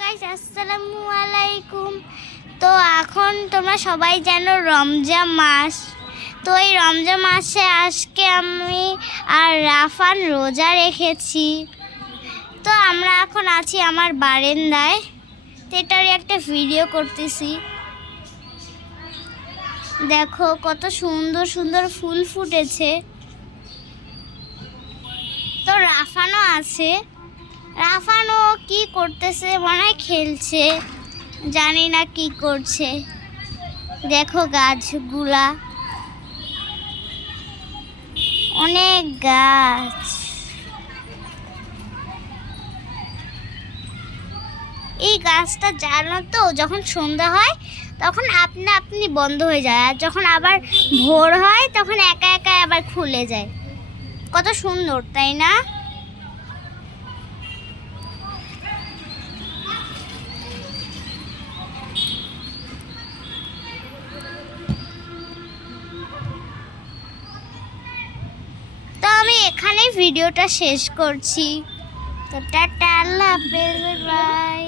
Guys, আসসালামু আলাইকুম। তো এখন তোমরা সবাই জানো রমজান মাস। তো এই রমজান মাসে আজকে আমি আর রাফান রোজা রেখেছি। তো আমরা এখন আছি আমার বারান্দায়, তো এটারই একটা ভিডিও করতেছি। দেখো কত সুন্দর সুন্দর ফুল ফুটেছে। তো রাফানও আছে। রাফানও কি করতেছে, মনে হয় খেলছে, জানি না কি করছে। দেখো গাছগুলা, অনেক গাছ। এই গাছটা জানো তো, যখন সন্ধ্যা হয় তখন আপনা আপনি বন্ধ হয়ে যায়, আর যখন আবার ভোর হয় তখন একা একা আবার খুলে যায়। কত সুন্দর, তাই না? তো আমি এখানেই ভিডিওটা শেষ করছি। তো টাটা, আল্লাহ হাফেজ, বাই।